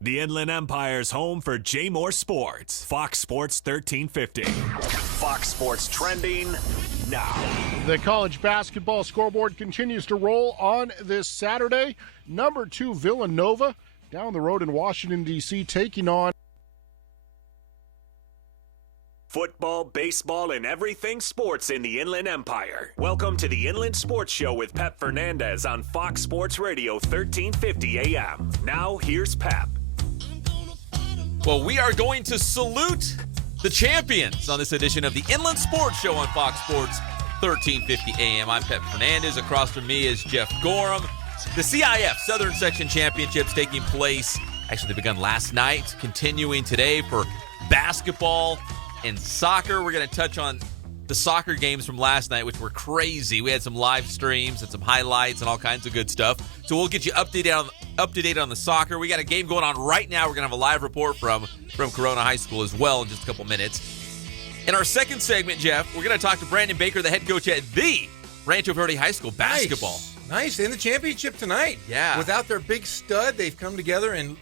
The Inland Empire's home for J Moore Sports. Fox Sports 1350. Fox Sports trending now. The college basketball scoreboard continues to roll on this Saturday. Number 2 Villanova down the road in Washington, D.C., taking on football, baseball, and everything sports in the Inland Empire. Welcome to the Inland Sports Show with Pep Fernandez on Fox Sports Radio 1350 AM. Now, here's Pep. Well, we are going to salute the champions on this edition of the Inland Sports Show on Fox Sports 1350 AM. I'm Pep Fernandez. Across from me is Jeff Gorham. The CIF Southern Section Championships taking place. Actually, they begun last night, continuing today for basketball and soccer. We're going to touch on the soccer games from last night, which were crazy. We had some live streams and some highlights and all kinds of good stuff. So we'll get you up to date on the soccer. We got a game going on right now. We're going to have a live report from Corona High School as well in just a couple minutes. In our second segment, Jeff, we're going to talk to Branden Baker, the head coach at the Rancho Verde High School basketball. Nice. In the championship tonight. Yeah. Without their big stud, they've come together and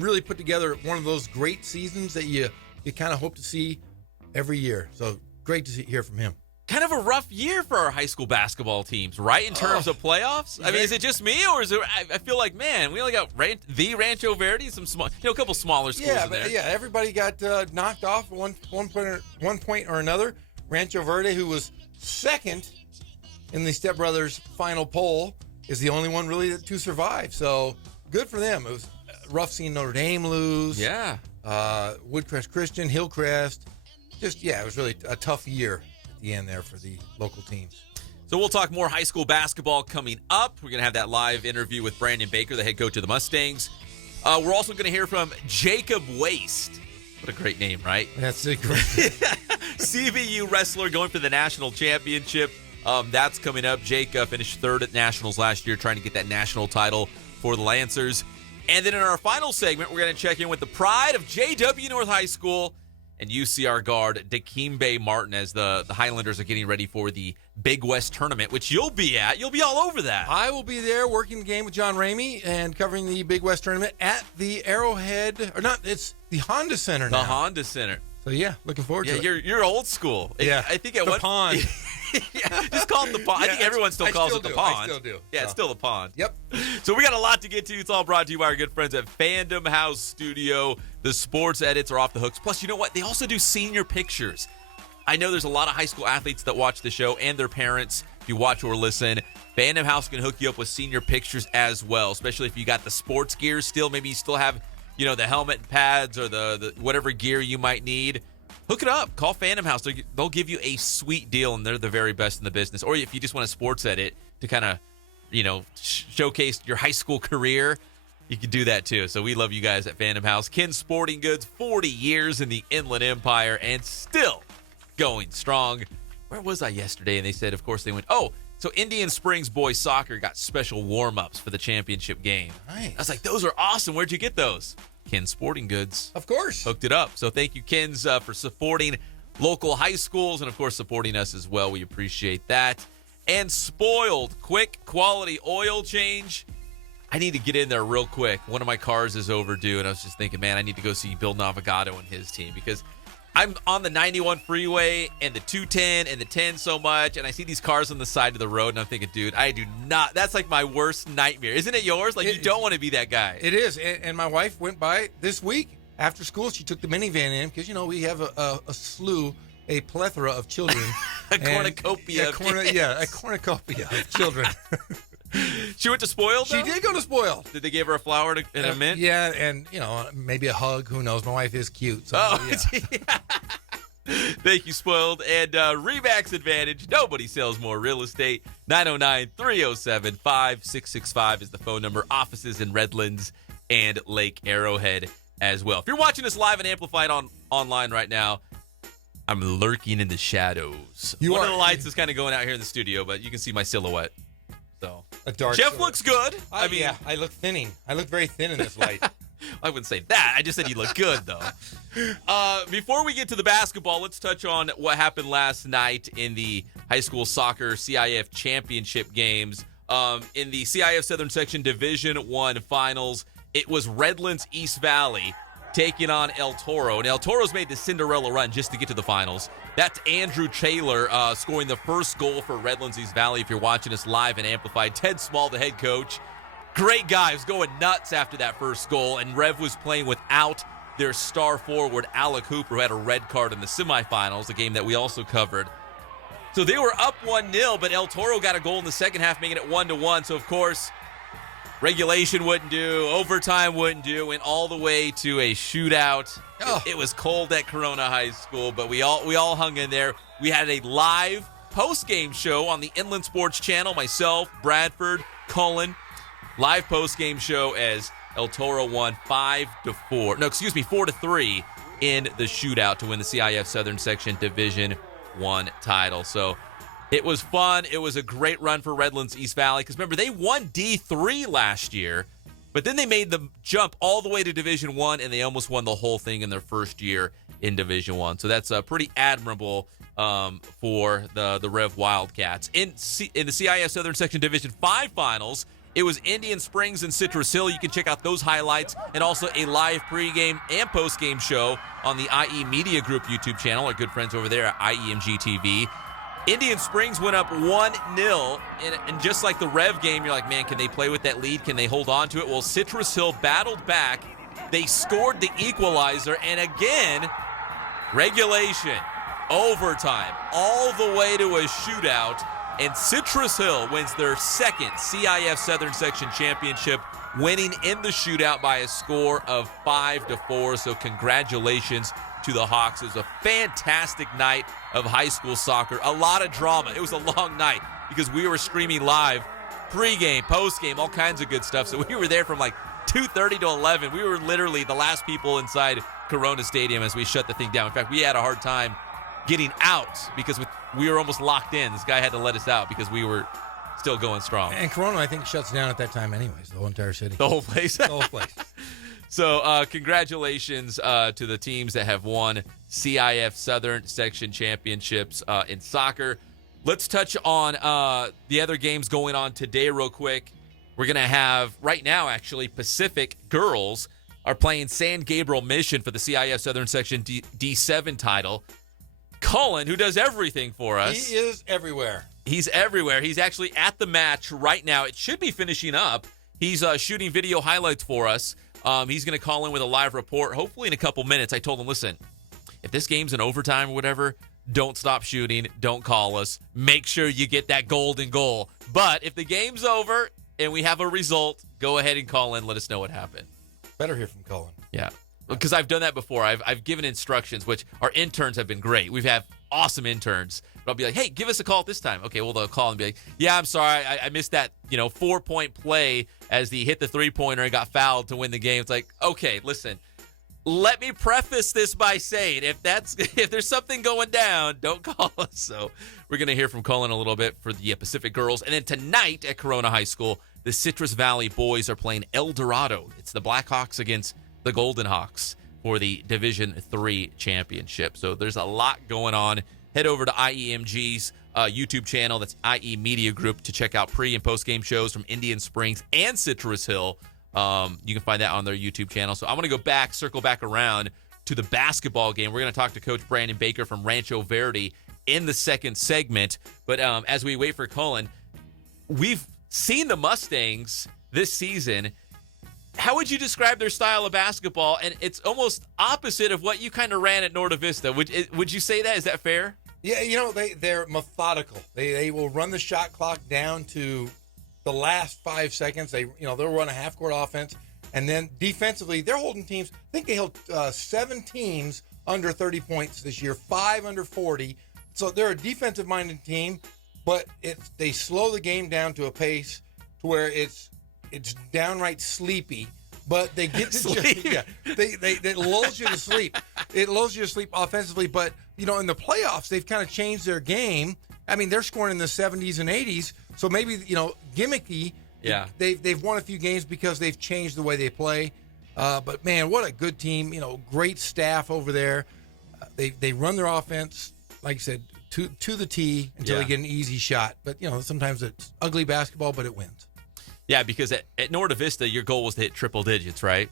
really put together one of those great seasons that you kind of hope to see every year. So great to hear from him. Kind of a rough year for our high school basketball teams, right, in terms of playoffs? I mean, is it just me, or is it? I feel like, man, we only got the Rancho Verde, some small, a couple smaller schools in there. Yeah, everybody got knocked off at one point or another. Rancho Verde, who was second in the Step Brothers final poll, is the only one really to survive. So good for them. It was rough seeing Notre Dame lose. Yeah. Woodcrest Christian, Hillcrest. It was really a tough year at the end there for the local teams. So we'll talk more high school basketball coming up. We're going to have that live interview with Branden Baker, the head coach of the Mustangs. We're also going to hear from Jacob Waste. What a great name, right? That's a great CVU wrestler going for the national championship. That's coming up. Jake finished third at Nationals last year, trying to get that national title for the Lancers. And then in our final segment, we're going to check in with the pride of JW North High School and UCR guard Dikymbe Martin as the Highlanders are getting ready for the Big West tournament, which you'll be at. You'll be all over that. I will be there working the game with John Ramey and covering the Big West tournament at the Arrowhead, or not, it's the Honda Center now. The Honda Center. So, yeah, looking forward to it. You're old school. Yeah. I think at the pond. Yeah, just call it the pond. I think everyone still calls it the pond. I still do. Yeah, it's still the pond. Yep. So we got a lot to get to. It's all brought to you by our good friends at Fandom House Studio. The sports edits are off the hooks. Plus, you know what? They also do senior pictures. I know there's a lot of high school athletes that watch the show and their parents. If you watch or listen, Fandom House can hook you up with senior pictures as well, especially if you got the sports gear still. Maybe you still have, the helmet and pads or the whatever gear you might need. Hook it up. Call Fandom House. They'll give you a sweet deal, and they're the very best in the business. Or if you just want a sports edit to kind of, showcase your high school career, you can do that too. So we love you guys at Fandom House. Ken's Sporting Goods, 40 years in the Inland Empire and still going strong. Where was I yesterday? And they said, of course, they went, so Indian Springs boys soccer got special warm-ups for the championship game. Nice. I was like, those are awesome. Where'd you get those? Ken's Sporting Goods. Of course. Hooked it up. So thank you, Ken's, for supporting local high schools and, of course, supporting us as well. We appreciate that. And Spoiled, quick quality oil change. I need to get in there real quick. One of my cars is overdue, and I was just thinking, man, I need to go see Bill Navigado and his team because I'm on the 91 freeway and the 210 and the 10 so much, and I see these cars on the side of the road, and I'm thinking, dude, I do not. That's like my worst nightmare. Isn't it yours? Like, you don't want to be that guy. It is, and my wife went by this week. After school, she took the minivan in because, we have a plethora of children. A cornucopia of children. She went to Spoiled, though? She did go to Spoiled. Did they give her a flower and a mint? Yeah, and, maybe a hug. Who knows? My wife is cute. So, yeah. Thank you, Spoiled. And Remax Advantage. Nobody sells more real estate. 909-307-5665 is the phone number. Offices in Redlands and Lake Arrowhead as well. If you're watching us live and amplified online right now, I'm lurking in the shadows. One of the lights is kind of going out here in the studio, but you can see my silhouette. So a dark Jeff looks good. I look thinning. I look very thin in this light. I wouldn't say that. I just said you look good, though. Before we get to the basketball, let's touch on what happened last night in the high school soccer CIF championship games. In the CIF Southern Section Division 1 finals, it was Redlands East Valley taking on El Toro. And El Toro's made the Cinderella run just to get to the finals. That's Andrew Taylor scoring the first goal for Redlands East Valley. If you're watching us live and amplified, Ted Small, the head coach, great guy. He was going nuts after that first goal. And Rev was playing without their star forward, Alec Hooper, who had a red card in the semifinals, a game that we also covered. So they were up 1-0, but El Toro got a goal in the second half, making it 1-1. So, of course, regulation wouldn't do, overtime wouldn't do, went all the way to a shootout. Oh. It was cold at Corona High School, but we all hung in there. We had a live post-game show on the Inland Sports Channel. Myself, Bradford, Cullen, live post-game show as El Toro won 4-3 in the shootout to win the CIF Southern Section Division I title. So it was fun. It was a great run for Redlands East Valley because remember, they won D3 last year, but then they made the jump all the way to Division I, and they almost won the whole thing in their first year in Division I. So that's pretty admirable for the Rev Wildcats. In the CIF Southern Section Division 5 finals, it was Indian Springs and Citrus Hill. You can check out those highlights and also a live pregame and postgame show on the IE Media Group YouTube channel. Our good friends over there at IEMG TV. Indian Springs went up 1-0, and just like the Rev game, you're like, man, can they play with that lead? Can they hold on to it? Well, Citrus Hill battled back. They scored the equalizer, and again, regulation, overtime, all the way to a shootout. And Citrus Hill wins their second CIF Southern Section Championship, winning in the shootout by a score of 5-4. So congratulations to the Hawks. It was a fantastic night of high school soccer. A lot of drama. It was a long night because we were streaming live, pregame, postgame, all kinds of good stuff. So we were there from like 2:30 to 11. We were literally the last people inside Corona Stadium as we shut the thing down. In fact, we had a hard time getting out because we were almost locked in. This guy had to let us out because we were still going strong. And Corona, I think, shuts down at that time anyways, the whole entire city. The whole place? The whole place. So congratulations to the teams that have won CIF Southern Section Championships in soccer. Let's touch on the other games going on today real quick. We're going to have, right now actually, Pacific girls are playing San Gabriel Mission for the CIF Southern Section D7 title. Cullen, who does everything for us. He is everywhere. He's everywhere. He's actually at the match right now. It should be finishing up. He's shooting video highlights for us. He's going to call in with a live report, hopefully in a couple minutes. I told him, listen, if this game's in overtime or whatever, don't stop shooting. Don't call us. Make sure you get that golden goal. But if the game's over and we have a result, go ahead and call in. Let us know what happened. Better hear from Cullen. Yeah. Because I've done that before. I've given instructions, which our interns have been great. We've had awesome interns. But I'll be like, hey, give us a call at this time. Okay, well, they'll call and be like, yeah, I'm sorry. I missed that, 4-point play as he hit the three-pointer and got fouled to win the game. It's like, okay, listen, let me preface this by saying if there's something going down, don't call us. So we're going to hear from Cullen a little bit for the Pacific girls. And then tonight at Corona High School, the Citrus Valley boys are playing El Dorado. It's the Blackhawks against the Golden Hawks for the Division III championship. So there's a lot going on. Head over to IEMG's YouTube channel. That's IE Media Group to check out pre- and post-game shows from Indian Springs and Citrus Hill. You can find that on their YouTube channel. So I'm going to go circle back around to the basketball game. We're going to talk to Coach Branden Baker from Rancho Verde in the second segment. But as we wait for Cullen, we've seen the Mustangs this season. How would you describe their style of basketball? And it's almost opposite of what you kind of ran at Norte Vista. Would you say that? Is that fair? Yeah, they're methodical. They will run the shot clock down to the last 5 seconds. They'll run a half-court offense. And then defensively, they're holding teams. I think they held 7 teams under 30 points this year, 5 under 40. So they're a defensive-minded team, but they slow the game down to a pace to where it's downright sleepy, but they get to it lulls you to sleep. It lulls you to sleep offensively, but in the playoffs they've kind of changed their game. I mean, they're scoring in the 70s and 80s, so maybe gimmicky. Yeah, they've won a few games because they've changed the way they play. But man, what a good team! Great staff over there. They run their offense, like I said, to the tee until they get an easy shot. But sometimes it's ugly basketball, but it wins. Yeah, because at Norte Vista, your goal was to hit triple digits, right?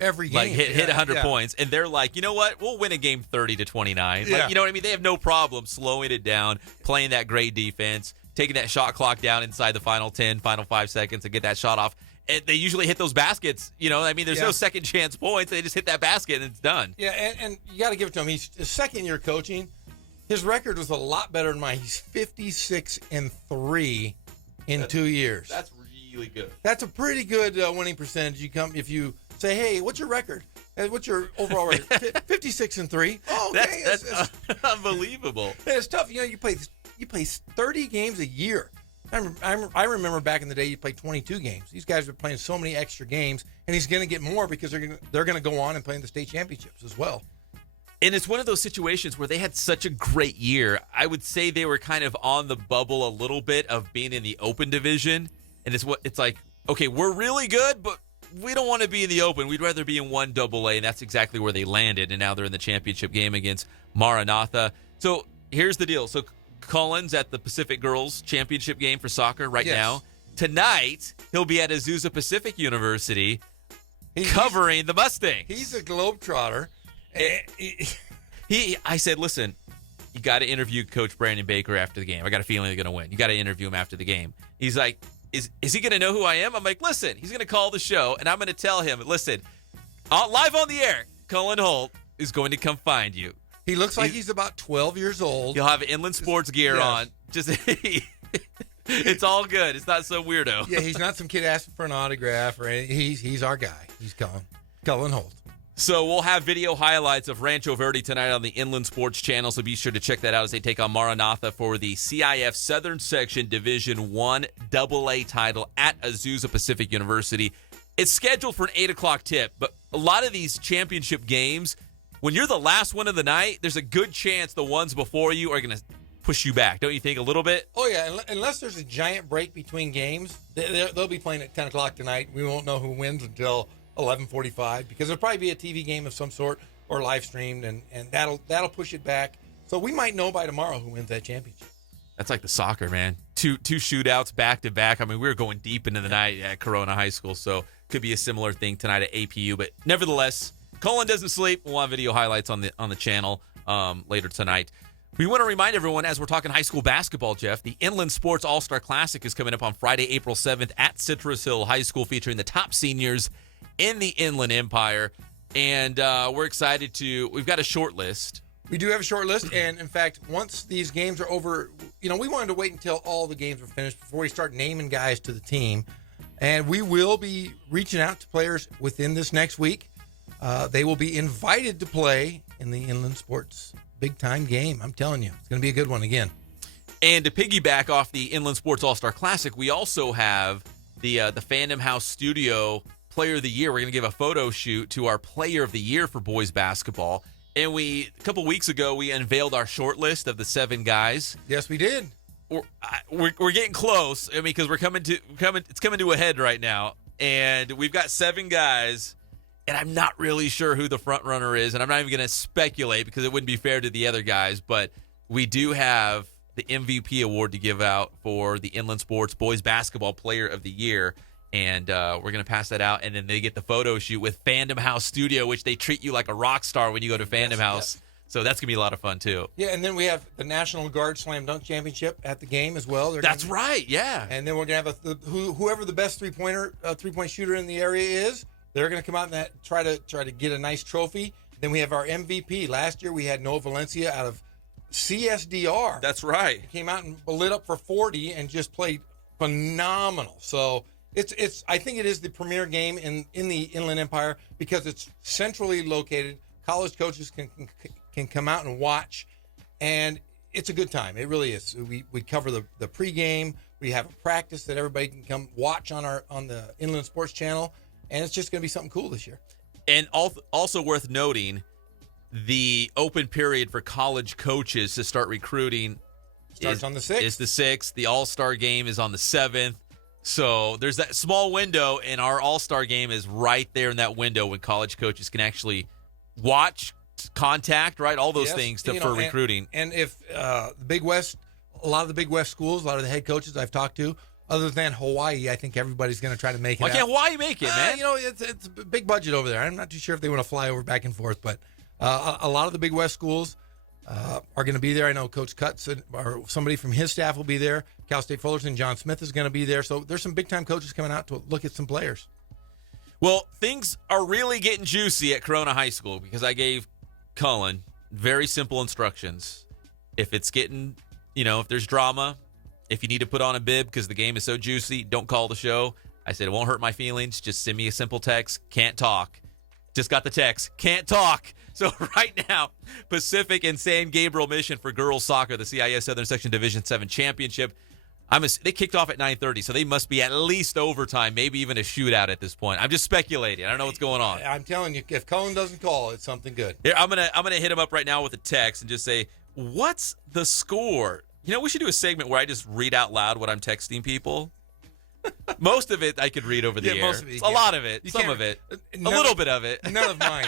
Every game. Like hit 100 points. And they're like, you know what? We'll win a game 30-29. Yeah. Like, you know what I mean? They have no problem slowing it down, playing that great defense, taking that shot clock down inside the final 10, final 5 seconds and get that shot off. And they usually hit those baskets. You know, I mean, there's no second chance points. They just hit that basket and it's done. Yeah, and you got to give it to him. He's his second year coaching. His record was a lot better than mine. He's 56-3 in 2 years. That's really good. That's a pretty good winning percentage. If you say, hey, what's your record? What's your overall record? 56-3. Oh, okay. That's unbelievable. It's tough. You know, you play 30 games a year. I remember back in the day you played 22 games. These guys are playing so many extra games, and he's going to get more because they're going to go on and play in the state championships as well. And it's one of those situations where they had such a great year. I would say they were kind of on the bubble a little bit of being in the Open division. And it's like, okay, we're really good, but we don't want to be in the Open. We'd rather be in 1AA, and that's exactly where they landed. And now they're in the championship game against Maranatha. So here's the deal. So Cullen's at the Pacific Girls Championship game for soccer right now. Tonight, he'll be at Azusa Pacific University covering the Mustangs. He's a globetrotter. I said, listen, you got to interview Coach Branden Baker after the game. I got a feeling they're going to win. You got to interview him after the game. He's like, is he going to know who I am? I'm like, listen, he's going to call the show, and I'm going to tell him, listen, live on the air, Cullen Holt is going to come find you. He looks like he's about 12 years old. He'll have inland sports gear on. Just it's all good. It's not some weirdo. Yeah, he's not some kid asking for an autograph or anything. He's our guy. He's Cullen Holt. So we'll have video highlights of Rancho Verde tonight on the Inland Sports Channel, so be sure to check that out as they take on Maranatha for the CIF Southern Section Division 1 AA title at Azusa Pacific University. It's scheduled for an 8 o'clock tip, but a lot of these championship games, when you're the last one of the night, there's a good chance the ones before you are going to push you back. Don't you think a little bit? Oh, yeah. Unless there's a giant break between games, they'll be playing at 10 o'clock tonight. We won't know who wins until 11:45 because there'll probably be a TV game of some sort or live streamed, and that'll push it back. So we might know by tomorrow who wins that championship. That's like the soccer, man. Two shootouts back to back. I mean, we were going deep into the night at Corona High School, so could be a similar thing tonight at APU. But nevertheless, Cullen doesn't sleep. We'll have video highlights on the channel later tonight. We want to remind everyone, as we're talking high school basketball, Jeff, the Inland Sports All-Star Classic is coming up on Friday, April 7th at Citrus Hill High School, featuring the top seniors in the Inland Empire. And we're excited we've got a short list. We do have a short list. And in fact, once these games are over, we wanted to wait until all the games were finished before we start naming guys to the team. And we will be reaching out to players within this next week. They will be invited to play in the Inland Sports big-time game. I'm telling you, it's going to be a good one again. And to piggyback off the Inland Sports All-Star Classic, we also have the Fandom House Studio Player of the Year. We're going to give a photo shoot to our Player of the Year for boys basketball. And a couple weeks ago, we unveiled our short list of the 7 guys. Yes, we did. We're getting close. I mean, because it's coming to a head right now. And we've got 7 guys, and I'm not really sure who the front runner is. And I'm not even going to speculate because it wouldn't be fair to the other guys. But we do have the MVP award to give out for the Inland Sports Boys Basketball Player of the Year. And we're going to pass that out. And then they get the photo shoot with Fandom House Studio, which they treat you like a rock star when you go to Fandom House. Yes. So that's going to be a lot of fun, too. Yeah, and then we have the National Guard Slam Dunk Championship at the game as well. That's right, yeah. And then we're going to have whoever the best three-point shooter in the area is, they're going to come out and try to get a nice trophy. Then we have our MVP. Last year we had Noah Valencia out of CSDR. That's right. He came out and lit up for 40 and just played phenomenal. So I think it is the premier game in the Inland Empire because it's centrally located. College coaches can come out and watch, and it's a good time. It really is. We cover the pregame. We have a practice that everybody can come watch on the Inland Sports Channel, and it's just going to be something cool this year. And also worth noting, the open period for college coaches to start recruiting starts on the 6th. Is the 6th. The All-Star game is on the 7th. So there's that small window, and our All-Star game is right there in that window when college coaches can actually watch, contact, right? All those things for recruiting. And if the Big West, a lot of the Big West schools, a lot of the head coaches I've talked to, other than Hawaii, I think everybody's going to try to make it. Why can't Hawaii make it, man? It's a big budget over there. I'm not too sure if they want to fly over back and forth, but a lot of the Big West schools are going to be there. I know Coach Cutts or somebody from his staff will be there. Cal State Fullerton, John Smith is going to be there. So there's some big-time coaches coming out to look at some players. Well, things are really getting juicy at Corona High School because I gave Cullen very simple instructions. If it's getting, if there's drama, if you need to put on a bib because the game is so juicy, don't call the show. I said, it won't hurt my feelings. Just send me a simple text. Can't talk. Just got the text. Can't talk. So right now, Pacific and San Gabriel Mission for girls soccer, the CIS Southern Section Division 7 Championship. They kicked off at 9:30, so they must be at least overtime, maybe even a shootout at this point. I'm just speculating. I don't know what's going on. I'm telling you, if Cullen doesn't call, it's something good. Here, I'm gonna hit him up right now with a text and just say, what's the score? We should do a segment where I just read out loud what I'm texting people. Most of it I could read over the air. Most of it, a lot of it, some of it, a little bit of it. None of mine.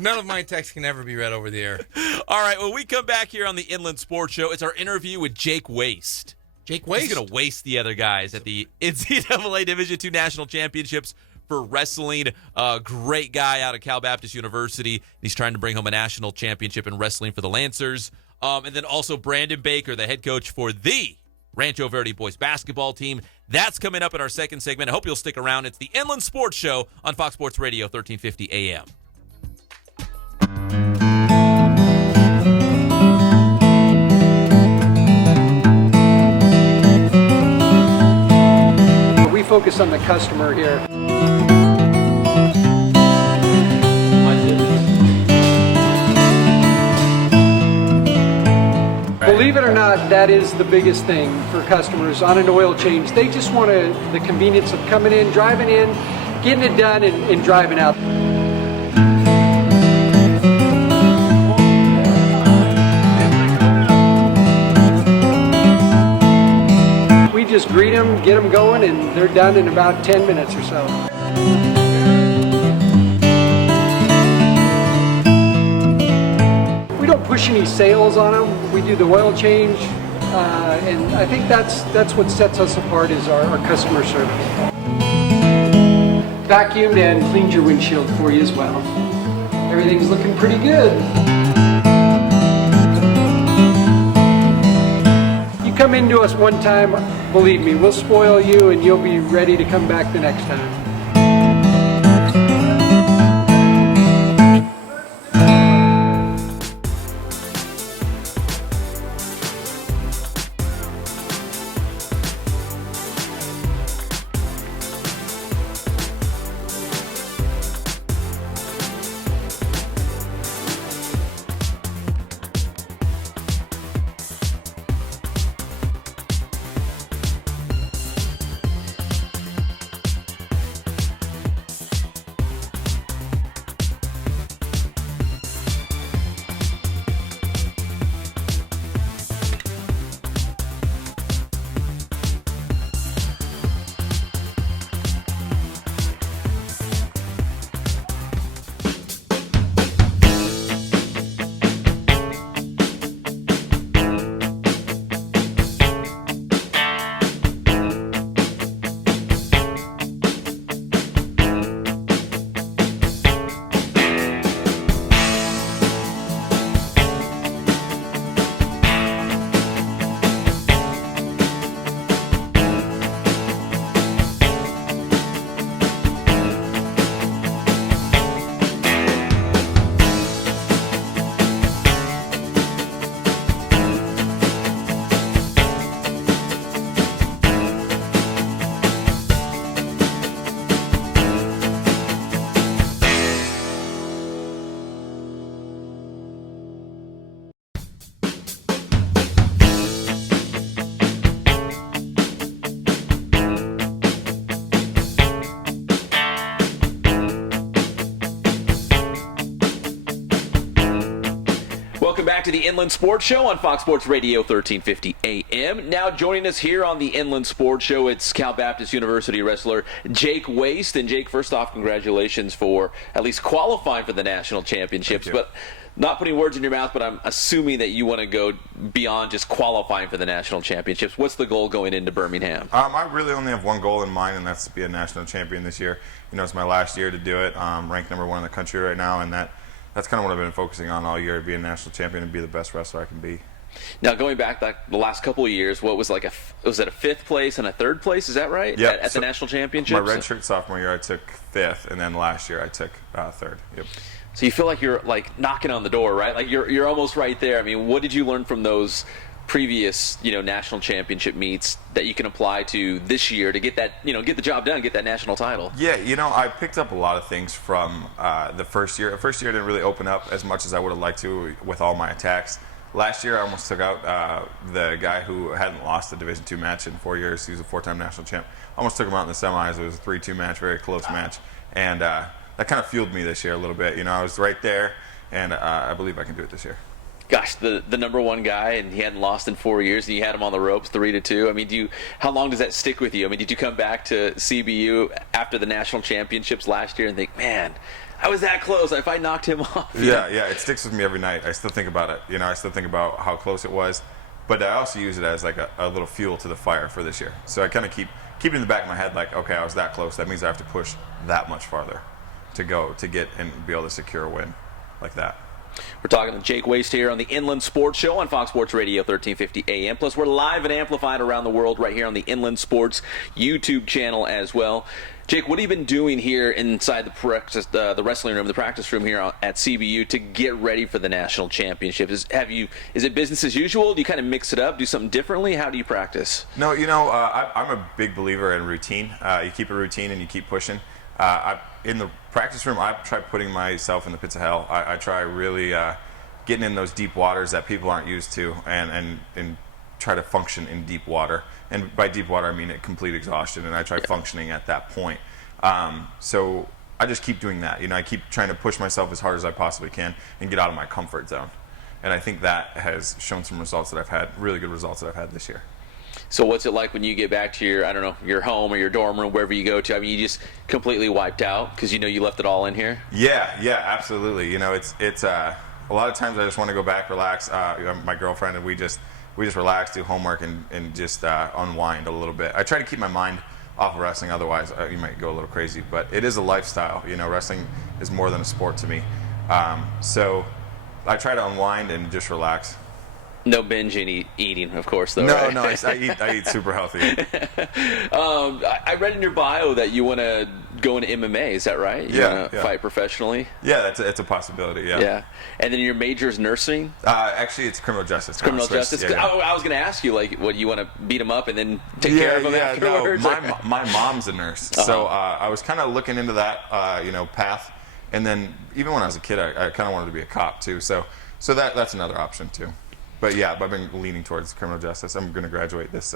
None of my texts can ever be read over the air. All right, when we come back here on the Inland Sports Show, it's our interview with Jake Waste. Jake Waste? He's going to waste the other guys at the NCAA Division II National Championships for wrestling. Great guy out of Cal Baptist University. He's trying to bring home a national championship in wrestling for the Lancers. And then also Branden Baker, the head coach for the Rancho Verde boys basketball team. That's coming up in our second segment. I hope you'll stick around. It's the Inland Sports Show on Fox Sports Radio, 1350 AM. We focus on the customer here. Believe it or not, that is the biggest thing for customers on an oil change. They just want the convenience of coming in, driving in, getting it done, and driving out. We just greet them, get them going, and they're done in about 10 minutes or so. We don't push any sales on them. We do the oil change, and I think that's what sets us apart is our customer service. Vacuumed and cleaned your windshield for you as well. Everything's looking pretty good. You come into us one time, believe me, we'll spoil you and you'll be ready to come back the next time. Welcome back to the Inland Sports Show on Fox Sports Radio 1350 AM. Now joining us here on the Inland Sports Show, it's Cal Baptist University wrestler Jake Waste. And Jake, first off, congratulations for at least qualifying for the national championships. But not putting words in your mouth, but I'm assuming that you want to go beyond just qualifying for the national championships. What's the goal going into Birmingham? I really only have one goal in mind, and that's to be a national champion this year. You know, it's my last year to do it. Ranked number 1 in the country right now, and that's kind of what I've been focusing on all year, to be a national champion and be the best wrestler I can be. Now, going back the last couple of years, what was was it a 5th place and a 3rd place? Is that right? Yeah. At the national championships? My redshirt sophomore year, I took 5th, and then last year I took 3rd. Yep. So you feel like you're like knocking on the door, right? Like you're almost right there. I mean, what did you learn from those previous, national championship meets that you can apply to this year to get that, get the job done, get that national title? Yeah, I picked up a lot of things from the first year. The first year didn't really open up as much as I would have liked to with all my attacks. Last year, I almost took out the guy who hadn't lost a Division II match in 4 years. He was a 4-time national champ. Almost took him out in the semis. It was a 3-2 match, very close match. And that kind of fueled me this year a little bit. I was right there, and I believe I can do it this year. Gosh, the number 1 guy, and he hadn't lost in 4 years, and you had him on the ropes 3-2. I mean, how long does that stick with you? I mean, did you come back to CBU after the national championships last year and think, man, I was that close if I knocked him off? Yeah, it sticks with me every night. I still think about it. I still think about how close it was, but I also use it as like a little fuel to the fire for this year. So I kind of keep it in the back of my head, like, okay, I was that close. That means I have to push that much farther to get and be able to secure a win like that. We're talking to Jake Waste here on the Inland Sports Show on Fox Sports Radio 1350 AM. Plus, we're live and amplified around the world right here on the Inland Sports YouTube channel as well. Jake, what have you been doing here inside the wrestling room, the practice room here at CBU to get ready for the national championship? Is it business as usual? Do you kind of mix it up, do something differently? How do you practice? No, I'm a big believer in routine. You keep a routine and you keep pushing. In the practice room, I try putting myself in the pits of hell. I try really getting in those deep waters that people aren't used to, and try to function in deep water. And by deep water, I mean complete exhaustion, and I try functioning at that point. So I just keep doing that. I keep trying to push myself as hard as I possibly can and get out of my comfort zone. And I think that has shown some results that I've had, really good results that I've had this year. So what's it like when you get back to your home or your dorm room, wherever you go to? I mean, you just completely wiped out because you left it all in here? Yeah, absolutely. It's a lot of times I just want to go back, relax. My girlfriend and we just relax, do homework, and just unwind a little bit. I try to keep my mind off of wrestling, otherwise you might go a little crazy. But it is a lifestyle. Wrestling is more than a sport to me. So I try to unwind and just relax. No binge eating, of course, though. No, right? no, I eat super healthy. I read in your bio that you want to go into MMA. Is that right? You want to fight professionally? Yeah, it's a possibility. Yeah. Yeah, and then your major is nursing. Actually, it's criminal justice. Criminal justice. Yeah. I was going to ask you, what you want to beat them up and then take care of them afterwards? No, my mom's a nurse, so I was kind of looking into that, path. And then even when I was a kid, I kind of wanted to be a cop too. So that's another option too. But yeah, I've been leaning towards criminal justice. I'm going to graduate this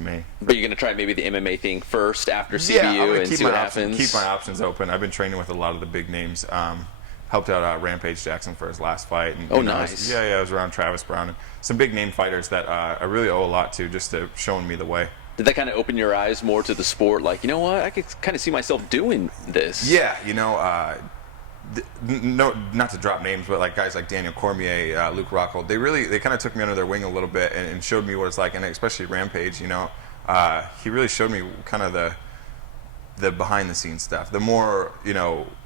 May. But you're going to try maybe the MMA thing first after CBU and see what happens? Keep my options open. I've been training with a lot of the big names. Helped out Rampage Jackson for his last fight. And, nice. I was around Travis Brown and some big name fighters that I really owe a lot to, just to showing me the way. Did that kind of open your eyes more to the sport? Like, you know what, I could kind of see myself doing this. Yeah, no, not to drop names, but like guys like Daniel Cormier, Luke Rockhold, they kind of took me under their wing a little bit and showed me what it's like, and especially Rampage, he really showed me kind of the behind the scenes stuff, the more,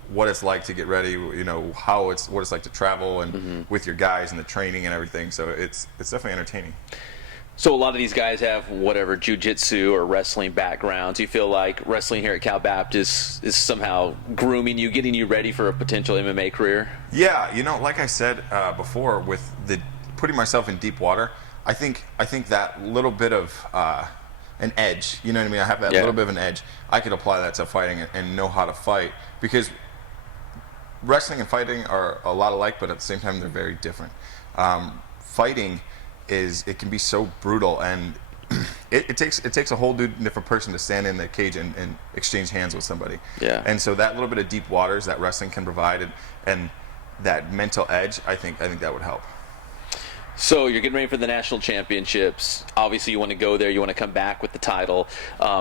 what it's like to get ready, what it's like to travel and with your guys and the training and everything. So it's definitely entertaining. So a lot of these guys have whatever jiu-jitsu or wrestling backgrounds. Do you feel like wrestling here at Cal Baptist is somehow grooming you, getting you ready for a potential MMA career? Yeah, like I said before, with the putting myself in deep water, I think that little bit of an edge, you know what I mean? I have that little bit of an edge. I could apply that to fighting and know how to fight, because wrestling and fighting are a lot alike, but at the same time they're very different. Fighting it can be so brutal, and it takes a whole different person to stand in the cage and exchange hands with somebody. Yeah. And so that little bit of deep waters that wrestling can provide, and that mental edge, I think that would help. So you're getting ready for the national championships. Obviously, you want to go there. You want to come back with the title.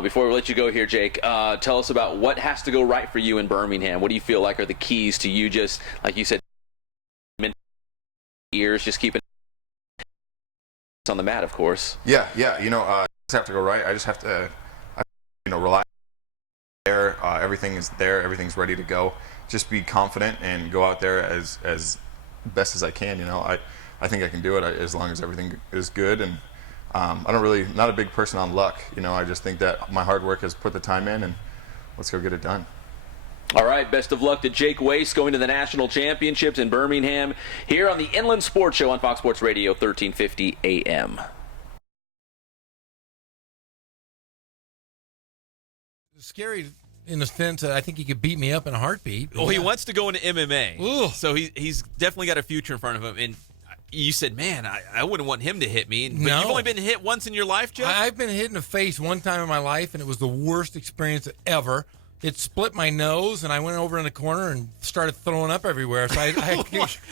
Before we let you go here, Jake, tell us about what has to go right for you in Birmingham. What do you feel like are the keys to you just, like you said, years, just keeping on the mat, of course. Yeah. I just have to go right. I just have to, rely there. Everything is there. Everything's ready to go. Just be confident and go out there as best as I can. I think I can do it as long as everything is good. And not a big person on luck. I just think that my hard work has put the time in, and let's go get it done. All right, best of luck to Jake Waste going to the national championships in Birmingham here on the Inland Sports Show on Fox Sports Radio 1350 AM. Scary in the sense that I think he could beat me up in a heartbeat. Well, he wants to go into MMA. Ooh. So he's definitely got a future in front of him. And you said, man, I wouldn't want him to hit me. But No. you've only been hit once in your life, Jeff? I've been hit in the face one time in my life, and it was the worst experience ever. It split my nose, and I went over in the corner and started throwing up everywhere. So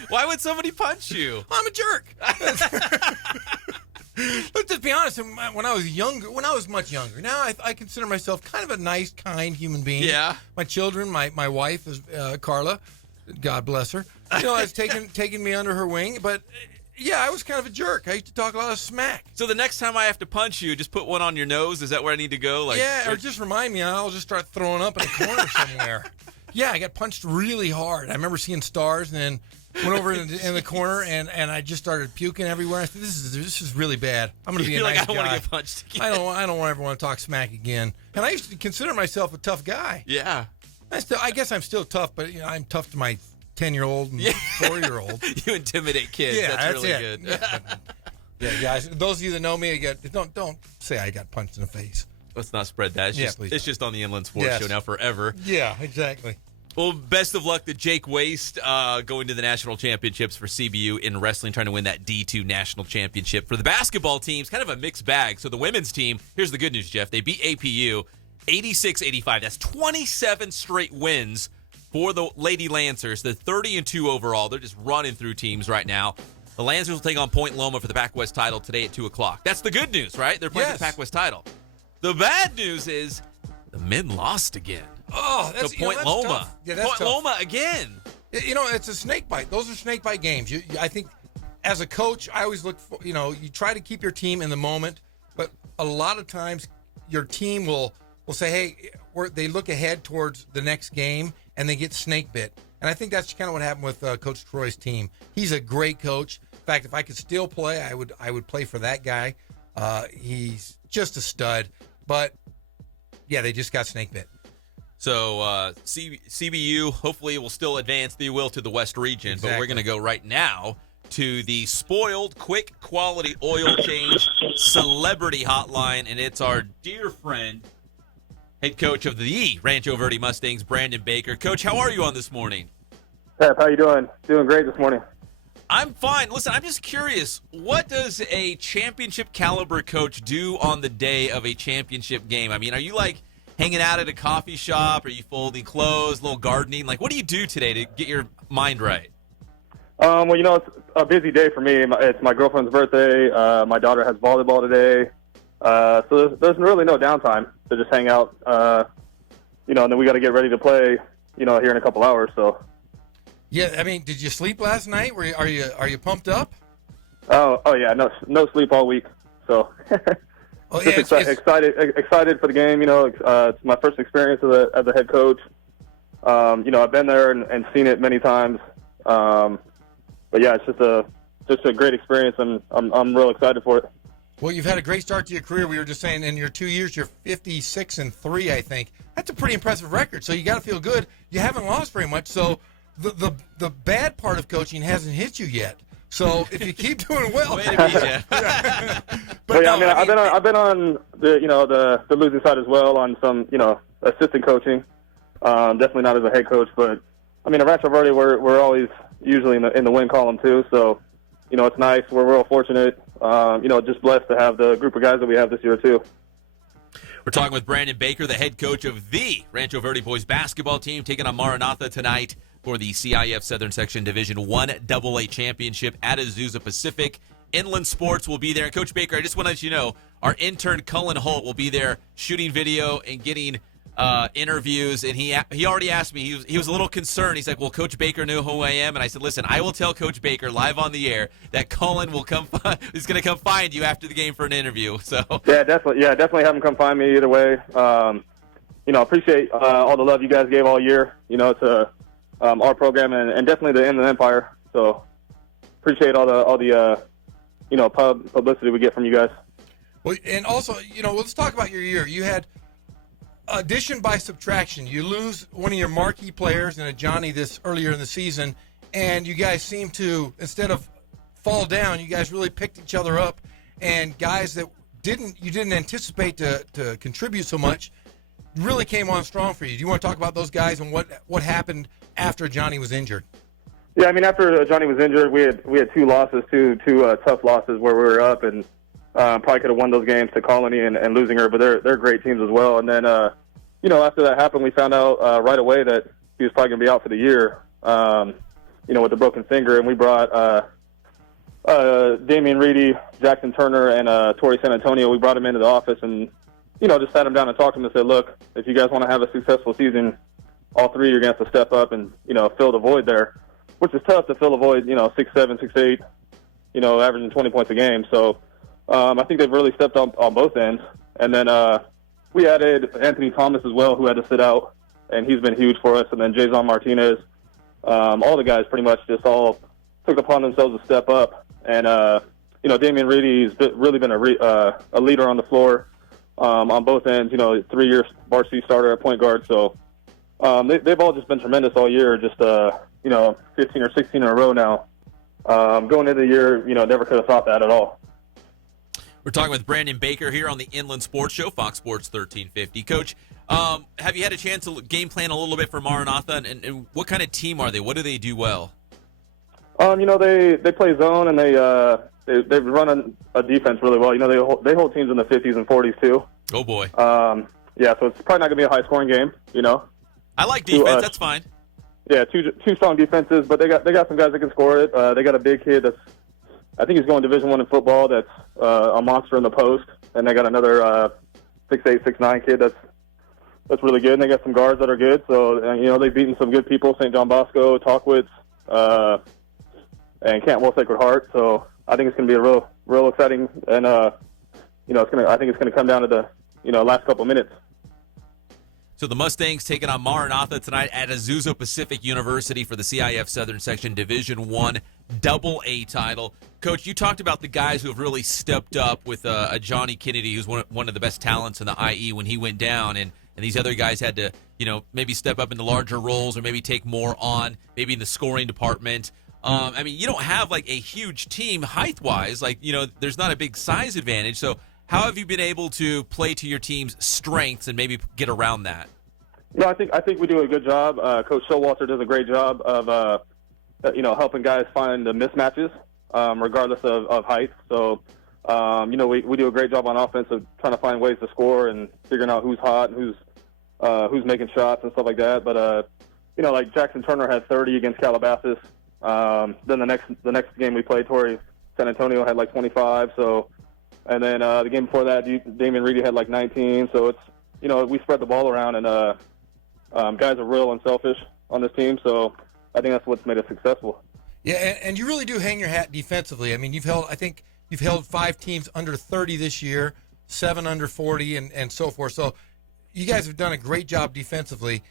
Why would somebody punch you? I'm a jerk. Let's just be honest. When I was much younger, now I consider myself kind of a nice, kind human being. Yeah. My children, my wife is Carla, God bless her. Has taken me under her wing. But yeah, I was kind of a jerk. I used to talk a lot of smack. So the next time I have to punch you, just put one on your nose? Is that where I need to go? Or just remind me, and I'll just start throwing up in a corner somewhere. Yeah, I got punched really hard. I remember seeing stars, and then went over in the corner, and I just started puking everywhere. I said, "This is really bad. I'm going to be a nice I don't guy. want to get punched again. I don't ever want to talk smack again." And I used to consider myself a tough guy. Yeah. I guess I'm still tough, but I'm tough to my 10-year-old and 4-year-old. You intimidate kids. Yeah, that's really it. good. Yeah, guys. Those of you that know me, don't say I got punched in the face. Let's not spread that. It's just on the Inland Sports Show now forever. Yeah, exactly. Well, best of luck to Jake Waste going to the national championships for CBU in wrestling, trying to win that D2 national championship. For the basketball teams, kind of a mixed bag. So the women's team, here's the good news, Jeff. They beat APU 86-85. That's 27 straight wins for the Lady Lancers. They're 30-2 overall. They're just running through teams right now. The Lancers will take on Point Loma for the Pac West title today at 2 o'clock. That's the good news, right? They're playing for the Pac West title. The bad news is the men lost again. Oh, that's to Point Loma. Tough. Yeah, that's Point tough. Loma again. It's a snake bite. Those are snake bite games. I think as a coach, I always look for, you try to keep your team in the moment, but a lot of times your team will say, hey, they look ahead towards the next game and they get snake bit. And I think that's kind of what happened with Coach Troy's team. He's a great coach. In fact, if I could still play, I would play for that guy. He's just a stud. But yeah, they just got snake bit. So CBU hopefully will still advance, they will, to the West region. Exactly. But we're going to go right now to the spoiled quick quality oil change celebrity hotline, and it's our dear friend, head coach of the Rancho Verde Mustangs, Branden Baker. Coach, how are you on this morning? Pep, how you doing? Doing great this morning. I'm fine. Listen, I'm just curious, what does a championship caliber coach do on the day of a championship game? I mean, are you like hanging out at a coffee shop? Are you folding clothes, a little gardening? Like, what do you do today to get your mind right? Well, it's a busy day for me. It's my girlfriend's birthday. My daughter has volleyball today. So there's really no downtime to just hang out. And then we got to get ready to play, here in a couple hours. So. Yeah, I mean, did you sleep last night? Are you pumped up? Oh yeah, no sleep all week. So. Oh, Just excited for the game. It's my first experience as a head coach. I've been there and seen it many times. But yeah, it's just a great experience, and I'm real excited for it. Well, you've had a great start to your career. We were just saying, in your 2 years, you're 56-3, I think. That's a pretty impressive record. So you got to feel good. You haven't lost very much. So the bad part of coaching hasn't hit you yet. So if you keep doing well, Way to be, Jeff. But yeah, I've been on the losing side as well on some assistant coaching. Definitely not as a head coach, but I mean at Rancho Verde we're always usually in the win column too. So it's nice. We're real fortunate. Just blessed to have the group of guys that we have this year too. We're talking with Branden Baker, the head coach of the Rancho Verde boys basketball team, taking on Maranatha tonight for the CIFSS Southern Section Division 1 AA Championship at Azusa Pacific Inland Sports will be there. And Coach Baker, I just want to let you know, our intern Cullen Holt will be there shooting video and getting interviews. And he already asked me, he was a little concerned. He's like, "Will Coach Baker know who I am?" And I said, "Listen, I will tell Coach Baker live on the air that Cullen will is going to come find you after the game for an interview." So definitely have him come find me either way. Appreciate all the love you guys gave all year, to our program and definitely the Inland Empire. So appreciate all the publicity we get from you guys. Well, and also, let's talk about your year. You had addition by subtraction. You lose one of your marquee players in a Johnny this earlier in the season, and you guys seem to, instead of fall down, you guys really picked each other up, and guys that you didn't anticipate to contribute so much really came on strong for you. Do you want to talk about those guys and what happened after Johnny was injured? Yeah, after Johnny was injured, we had two losses, two tough losses where we were up and probably could have won those games to Colony and losing her, but they're great teams as well. And then, after that happened, we found out right away that he was probably going to be out for the year, with the broken finger, and we brought Damian Reedy, Jackson Turner, and Torrey San Antonio. We brought them into the office and, just sat them down and talked to them and said, "Look, if you guys want to have a successful season, all three you're going to have to step up and, fill the void there," which is tough to fill a void, 6'7", 6'8", averaging 20 points a game. So I think they've really stepped up on both ends. And then we added Anthony Thomas as well, who had to sit out, and he's been huge for us. And then Jason Martinez. All the guys pretty much just all took upon themselves to step up. And, Damian Reedy's really been a leader on the floor on both ends, 3-year varsity starter at point guard. So they've all just been tremendous all year, just 15 or 16 in a row now. Going into the year, never could have thought that at all. We're talking with Branden Baker here on the Inland Sports Show, Fox Sports 1350. Coach, have you had a chance to game plan a little bit for Maranatha, and what kind of team are they? What do they do well? They play zone, and they run a defense really well. They hold teams in the 50s and 40s too. Oh boy. So it's probably not going to be a high scoring game. I like defense. That's fine. Yeah, two strong defenses, but they got some guys that can score it. They got a big kid I think he's going Division I in football. That's a monster in the post, and they got another 6'8", 6'9" kid that's really good. And they got some guards that are good. So they've beaten some good people: St. John Bosco, Talkwitz, and Cantwell Sacred Heart. So I think it's going to be a real exciting, and I think it's going to come down to the last couple minutes. So the Mustangs taking on Maranatha tonight at Azusa Pacific University for the CIF Southern Section Division I AA title. Coach, you talked about the guys who have really stepped up with a Johnny Kennedy, who's one of the best talents in the IE when he went down, and these other guys had to, maybe step up into larger roles or maybe take more on, maybe in the scoring department. You don't have like a huge team height-wise. There's not a big size advantage. So how have you been able to play to your team's strengths and maybe get around that? I think we do a good job. Coach Showalter does a great job of helping guys find the mismatches, regardless of height. So we do a great job on offense of trying to find ways to score and figuring out who's hot and who's making shots and stuff like that. But like Jackson Turner had 30 against Calabasas. Then the next game we played, Torrey San Antonio had like 25. So. And then the game before that, Damian Reedy had like 19. So it's, we spread the ball around, and guys are real unselfish on this team. So I think that's what's made us successful. Yeah, and you really do hang your hat defensively. You've held 5 teams under 30 this year, 7 under 40, and so forth. So you guys have done a great job defensively.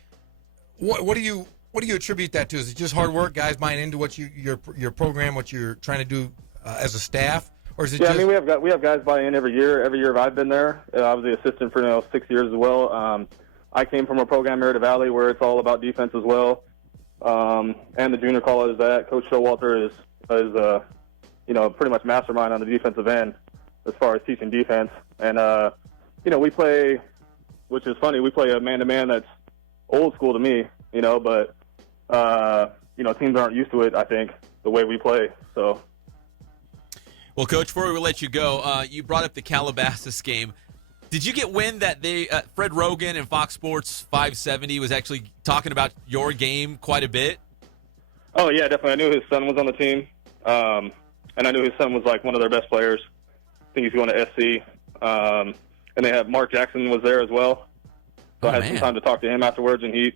What do you attribute that to? Is it just hard work, guys buying into what your program, what you're trying to do as a staff? Or is it just... we have guys buy in every year. Every year I've been there, I was the assistant for 6 years as well. I came from a program here at Valley where it's all about defense as well. And the junior college that Coach Showalter is pretty much mastermind on the defensive end as far as teaching defense. And we play, which is funny, we play a man-to-man that's old school to me, but teams aren't used to it, I think, the way we play. So. Well, Coach, before we let you go, you brought up the Calabasas game. Did you get wind that Fred Rogan and Fox Sports 570 was actually talking about your game quite a bit? Oh, yeah, definitely. I knew his son was on the team. and I knew his son was like one of their best players. I think he's going to SC. And they had Mark Jackson was there as well. So I had some time to talk to him afterwards, and he,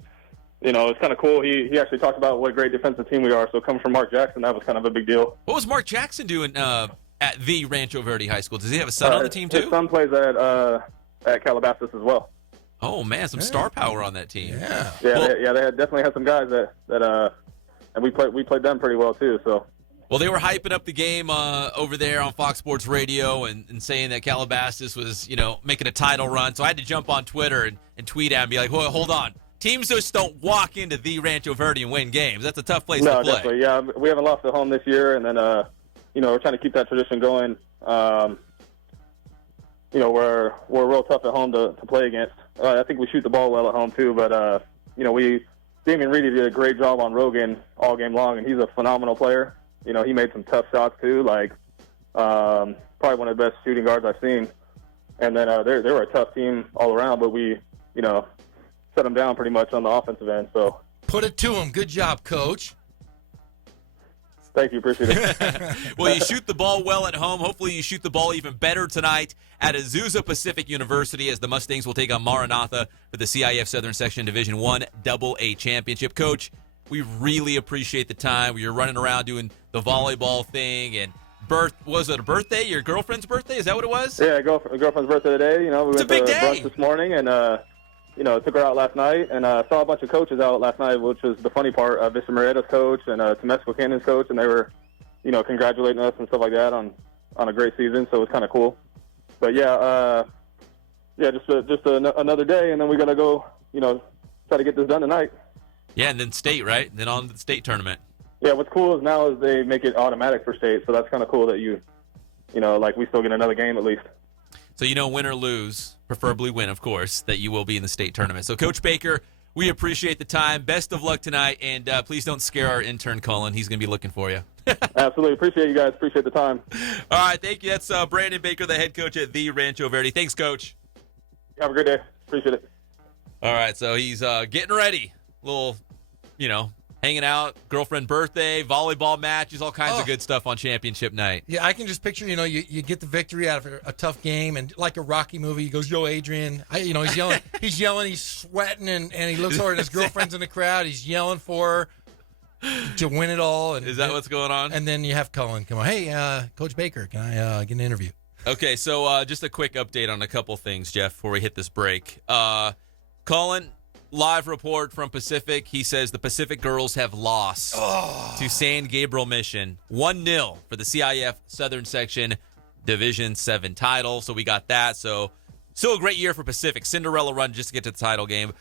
you know, it's kind of cool. He actually talked about what a great defensive team we are. So coming from Mark Jackson, that was kind of a big deal. What was Mark Jackson doing at the Rancho Verde High School? Does he have a son on the team too? His son plays at Calabasas as well. Oh man, some star power on that team. Yeah. They definitely had some guys that and we played them pretty well too. So. Well, they were hyping up the game over there on Fox Sports Radio and saying that Calabasas was, you know, making a title run. So I had to jump on Twitter and tweet at him and be like, well, hold on. Teams just don't walk into the Rancho Verde and win games. That's a tough place to play. No, definitely. Yeah, we haven't lost at home this year, and then, you know, we're trying to keep that tradition going. You know, we're real tough at home to play against. I think we shoot the ball well at home too, but, you know, Damian Reedy did a great job on Rogan all game long, and he's a phenomenal player. You know, he made some tough shots too, like probably one of the best shooting guards I've seen. And then they were a tough team all around, but we, you know, set them down pretty much on the offensive end. So put it to him. Good job, Coach. Thank you. Appreciate it. Well, you shoot the ball well at home. Hopefully you shoot the ball even better tonight at Azusa Pacific University as the Mustangs will take on Maranatha for the CIF Southern Section Division I AA Championship. Coach, we really appreciate the time. You're running around doing the volleyball thing, and was it a birthday? Your girlfriend's birthday? Is that what it was? Yeah, girlfriend's birthday today. You know, we went to brunch this morning, and you know, took her out last night, and saw a bunch of coaches out last night, which was the funny part. Vista Marieta's coach and Temesco Canyon's coach, and they were, you know, congratulating us and stuff like that on a great season. So it was kind of cool. But yeah, just another day, and then we got to go, you know, try to get this done tonight. Yeah, and then state, right? Then on to the state tournament. Yeah, what's cool is now is they make it automatic for state, so that's kind of cool that you know, like we still get another game at least. So, you know, win or lose, preferably win, of course, that you will be in the state tournament. So, Coach Baker, we appreciate the time. Best of luck tonight, and please don't scare our intern, Cullen. He's going to be looking for you. Absolutely. Appreciate you guys. Appreciate the time. All right, thank you. That's Branden Baker, the head coach at the Rancho Verde. Thanks, Coach. Have a good day. Appreciate it. All right, so he's getting ready. Little, you know, hanging out, girlfriend birthday, volleyball matches, all kinds of good stuff on championship night. Yeah, I can just picture, you know, you get the victory out of a tough game, and like a Rocky movie, he goes, yo, Adrian. You know, he's yelling, he's sweating, and he looks over and his girlfriend's in the crowd. He's yelling for her to win it all. And is that what's going on? And then you have Cullen come on, hey, Coach Baker, can I get an interview? Okay, so just a quick update on a couple things, Jeff, before we hit this break. Cullen, live report from Pacific. He says the Pacific girls have lost to San Gabriel Mission 1-0 for the CIF Southern Section Division 7 title. So we got that. So still a great year for Pacific. Cinderella run just to get to the title game.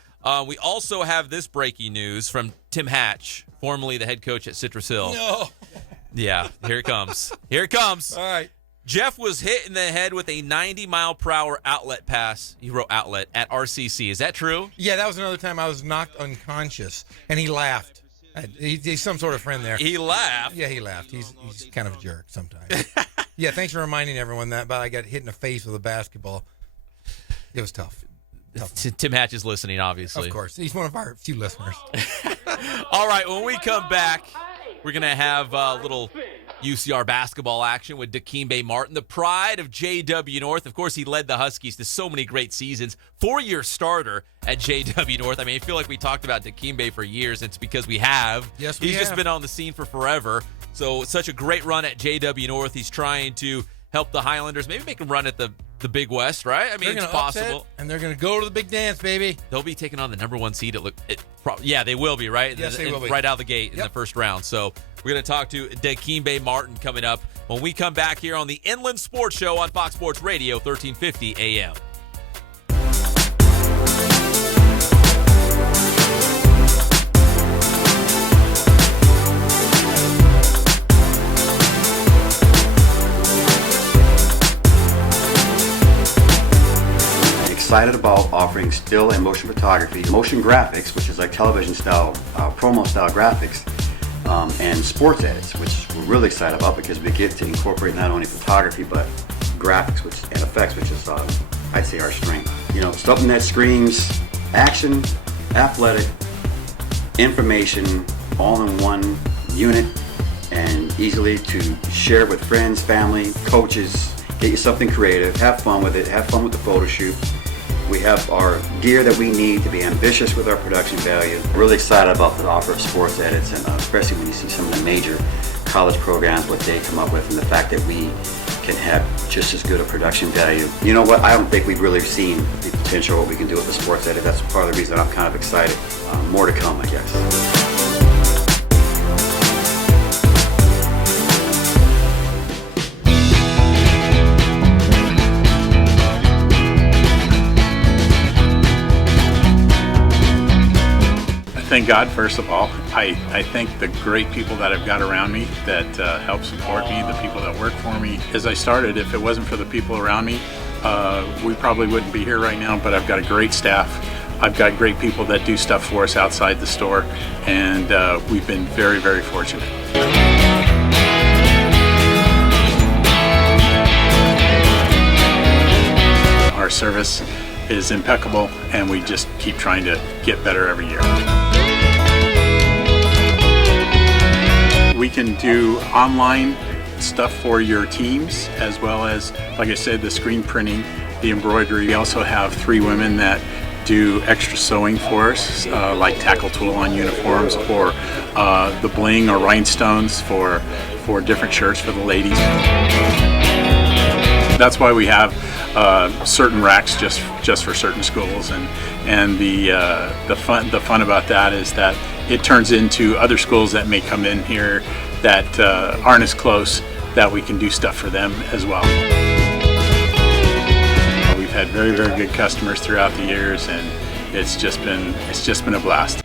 We also have this breaking news from Tim Hatch, formerly the head coach at Citrus Hill. No. Yeah, here it comes. Here it comes. All right. Jeff was hit in the head with a 90-mile-per-hour outlet pass. He wrote outlet at RCC. Is that true? Yeah, that was another time I was knocked unconscious, and he laughed. He's some sort of friend there. He laughed? Yeah, he laughed. He's kind of a jerk sometimes. Yeah, thanks for reminding everyone that, but I got hit in the face with a basketball. It was tough. Tim Hatch is listening, obviously. Of course. He's one of our few listeners. All right, when we come back, we're going to have a little UCR basketball action with Dikymbe Martin, the pride of JW North. Of course, he led the Huskies to so many great seasons. 4-year starter at JW North. I mean, I feel like we talked about Dikymbe for years. It's because we have. Yes, He's just been on the scene for forever. So it's such a great run at JW North. He's trying to help the Highlanders, maybe make them run at the Big West, right? I mean, it's possible. And they're going to go to the big dance, baby. They'll be taking on the number 1 seed. Yeah, they will be, right? Yes, they will be. Right out of the gate in the first round. So we're going to talk to Dikymbe Martin coming up when we come back here on the Inland Sports Show on Fox Sports Radio, 1350 AM. Excited about offering still and motion photography, motion graphics, which is like television style, promo style graphics, and sports edits, which we're really excited about because we get to incorporate not only photography but graphics and effects, which is I'd say our strength. You know, something that screams action, athletic, information, all in one unit, and easily to share with friends, family, coaches. Get you something creative, have fun with it, have fun with the photo shoot. We have our gear that we need to be ambitious with our production value. Really excited about the offer of sports edits, and especially when you see some of the major college programs, what they come up with, and the fact that we can have just as good a production value. You know what, I don't think we've really seen the potential of what we can do with the sports edit. That's part of the reason I'm kind of excited. More to come, I guess. Thank God, first of all. I thank the great people that I've got around me that help support me, the people that work for me. As I started, if it wasn't for the people around me, we probably wouldn't be here right now, but I've got a great staff. I've got great people that do stuff for us outside the store, and we've been very, very fortunate. Our service is impeccable, and we just keep trying to get better every year. We can do online stuff for your teams, as well as, like I said, the screen printing, the embroidery. We also have 3 women that do extra sewing for us, like tackle tool on uniforms, or the bling or rhinestones for different shirts for the ladies. That's why we have certain racks just for certain schools, and the fun about that is that it turns into other schools that may come in here that aren't as close, that we can do stuff for them as well. We've had very, very good customers throughout the years, and it's just been a blast.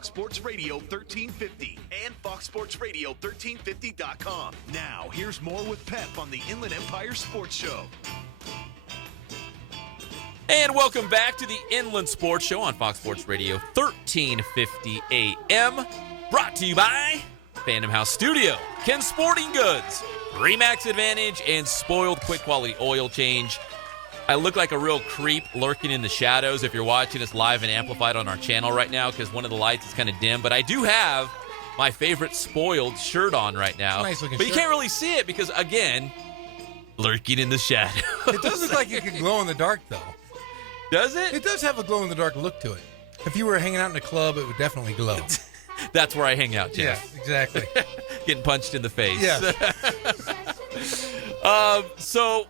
Sports Radio 1350 and foxsportsradio1350.com. Now, here's more with Pep on the Inland Empire Sports Show. And welcome back to the Inland Sports Show on Fox Sports Radio 1350 AM. Brought to you by Fandom House Studio, Ken Sporting Goods, Remax Advantage, and Spoiled Quick Quality Oil Change. I look like a real creep lurking in the shadows if you're watching us live and amplified on our channel right now, because one of the lights is kind of dim. But I do have my favorite Spoiled shirt on right now. Nice looking but shirt. You can't really see it because, again, lurking in the shadows. It does look like it could glow in the dark, though. Does it? It does have a glow in the dark look to it. If you were hanging out in a club, it would definitely glow. That's where I hang out, Jeff. Yeah, exactly. Getting punched in the face. Yeah. So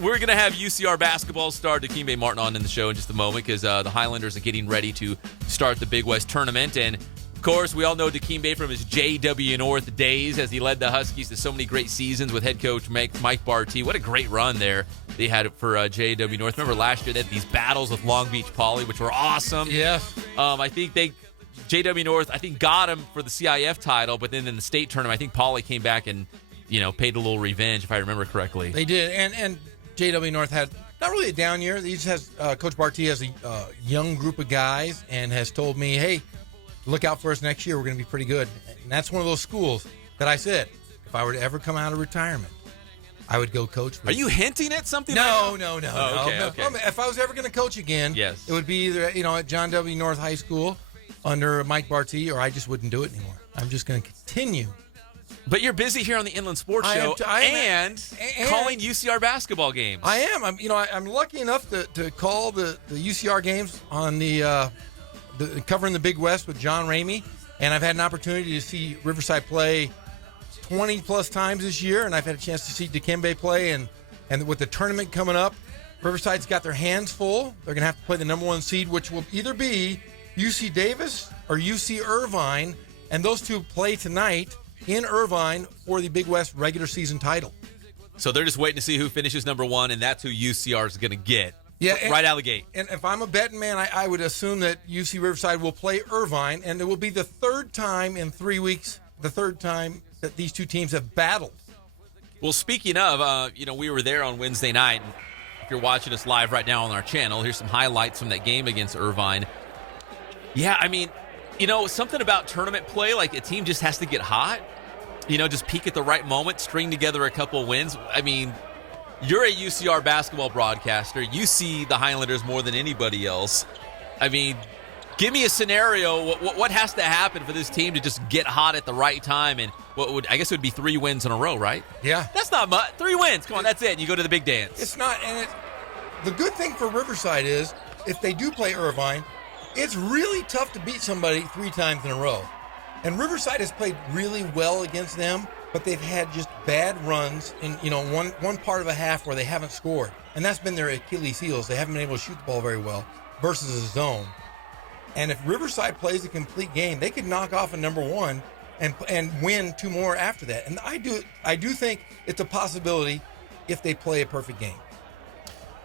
we're going to have UCR basketball star Dikymbe Martin on in the show in just a moment, because the Highlanders are getting ready to start the Big West tournament. And, of course, we all know Dikymbe from his JW North days, as he led the Huskies to so many great seasons with head coach Mike Barty. What a great run there they had for JW North. Remember last year they had these battles with Long Beach Poly, which were awesome. Yeah. I think JW North, got him for the CIF title, but then in the state tournament, I think Poly came back and, paid a little revenge, if I remember correctly. They did, and JW North had not really a down year. He just has Coach Barty has a young group of guys, and has told me, hey, look out for us next year. We're going to be pretty good. And that's one of those schools that I said, if I were to ever come out of retirement, I would go coach. Are you hinting at something? No. Okay. If I was ever going to coach again, yes, it would be either at John W. North High School under Mike Barty, or I just wouldn't do it anymore. I'm just going to continue. But you're busy here on the Inland Sports Show and calling UCR basketball games. I am. I'm lucky enough to call the UCR games on the covering the Big West with John Ramey, and I've had an opportunity to see Riverside play 20 plus times this year, and I've had a chance to see Dikymbe play, and with the tournament coming up, Riverside's got their hands full. They're going to have to play the number 1 seed, which will either be UC Davis or UC Irvine, and those two play tonight in Irvine for the Big West regular season title. So they're just waiting to see who finishes number 1, and that's who UCR is going to get right out of the gate. And if I'm a betting man, I would assume that UC Riverside will play Irvine, and it will be the third time in 3 weeks, the third time that these two teams have battled. Well, speaking of, we were there on Wednesday night. If you're watching us live right now on our channel, here's some highlights from that game against Irvine. Yeah, I mean, something about tournament play, like a team just has to get hot, just peak at the right moment, string together a couple of wins. I mean, you're a UCR basketball broadcaster. You see the Highlanders more than anybody else. I mean, give me a scenario. What has to happen for this team to just get hot at the right time? And I guess it would be 3 wins in a row, right? Yeah. That's not much. 3 wins. Come on, that's it. And you go to the big dance. It's not. And the good thing for Riverside is if they do play Irvine, it's really tough to beat somebody 3 times in a row. And Riverside has played really well against them, but they've had just bad runs in one part of a half where they haven't scored. And that's been their Achilles heels. They haven't been able to shoot the ball very well versus a zone. And if Riverside plays a complete game, they could knock off a number 1 and win 2 more after that. And I do think it's a possibility if they play a perfect game.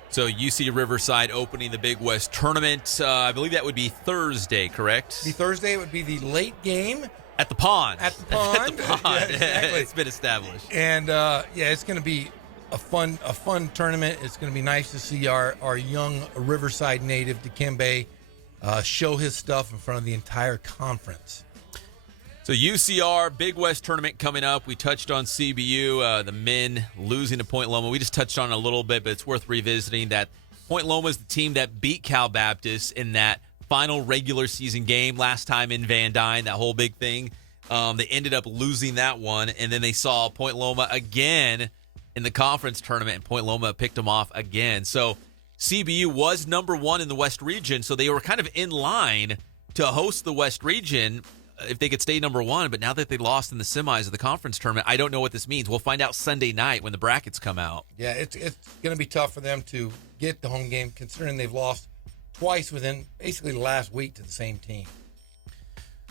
So UC Riverside opening the Big West tournament. I believe that would be Thursday, correct? Thursday. It would be the late game. At the pond. At the pond. At the pond. Yeah, exactly. It's been established. And, it's going to be a fun tournament. It's going to be nice to see our young Riverside native, Dikymbe, show his stuff in front of the entire conference. So UCR, Big West tournament coming up. We touched on CBU, the men losing to Point Loma. We just touched on it a little bit, but it's worth revisiting that Point Loma is the team that beat Cal Baptist in that final regular season game last time in Van Dyne, that whole big thing. They ended up losing that one, and then they saw Point Loma again in the conference tournament, and Point Loma picked them off again. So CBU was number 1 in the West region, so they were kind of in line to host the West region if they could stay number 1. But now that they lost in the semis of the conference tournament, I don't know what this means. We'll find out Sunday night when the brackets come out. Yeah, it's going to be tough for them to get the home game, considering they've lost twice within basically the last week to the same team.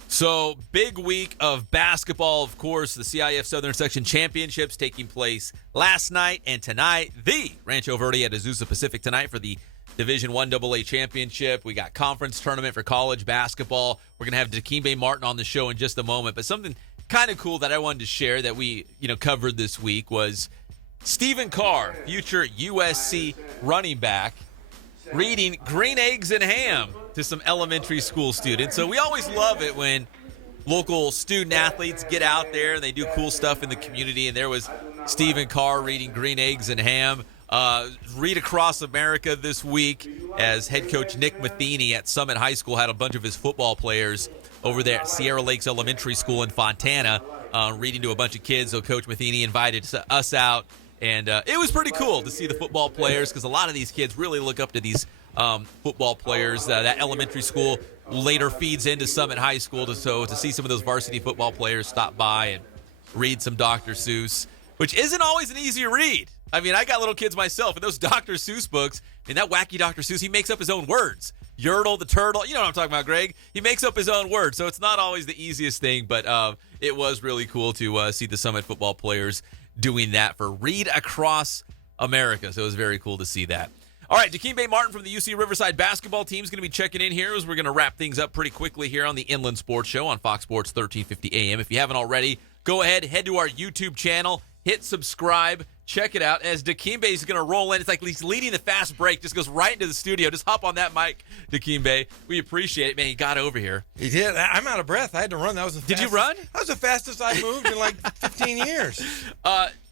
So, big week of basketball, of course. The CIF Southern Section Championships taking place last night and tonight. The Rancho Verde at Azusa Pacific tonight for the Division I AA Championship. We got conference tournament for college basketball. We're going to have Dikymbe Martin on the show in just a moment. But something kind of cool that I wanted to share that we covered this week was Stephen Carr, future USC running back, reading Green Eggs and Ham to some elementary school students. So we always love it when local student athletes get out there and they do cool stuff in the community. And there was Stephen Carr reading Green Eggs and Ham. Read Across America this week as head coach Nick Matheny at Summit High School had a bunch of his football players over there at Sierra Lakes Elementary School in Fontana reading to a bunch of kids. So Coach Matheny invited us out. And it was pretty cool to see the football players because a lot of these kids really look up to these football players. That elementary school later feeds into Summit High School. So to see some of those varsity football players stop by and read some Dr. Seuss, which isn't always an easy read. I mean, I got little kids myself, and those Dr. Seuss books, and that wacky Dr. Seuss, he makes up his own words. Yertle, the turtle, you know what I'm talking about, Greg. He makes up his own words, so it's not always the easiest thing, but it was really cool to see the Summit football players doing that for Read Across America, so it was very cool to see that. All right, Dikymbe Martin from the UC Riverside basketball team is going to be checking in here as we're going to wrap things up pretty quickly here on the Inland Sports Show on Fox Sports 1350 AM. If you haven't already, go ahead, head to our YouTube channel, hit subscribe, check it out as Dikymbe is going to roll in. It's like he's leading the fast break, just goes right into the studio. Just hop on that mic, Dikymbe. We appreciate it. Man, he got over here. He did. I'm out of breath. I had to run. Did you run? That was the fastest I moved in like 15 years.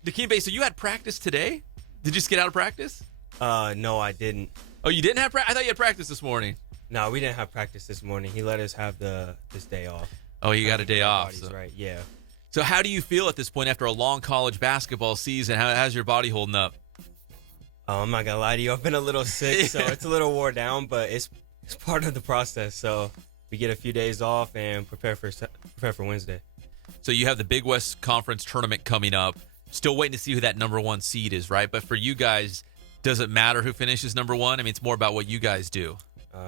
Dikymbe, so you had practice today? Did you just get out of practice? No, I didn't. Oh, you didn't have practice? I thought you had practice this morning. No, we didn't have practice this morning. He let us have this day off. Oh, you got a day off. So. Right, yeah. So how do you feel at this point after a long college basketball season? How's your body holding up? I'm not going to lie to you. I've been a little sick, so it's a little wore down, but it's part of the process. So we get a few days off and prepare for Wednesday. So you have the Big West Conference tournament coming up. Still waiting to see who that number 1 seed is, right? But for you guys, does it matter who finishes number 1? I mean, it's more about what you guys do.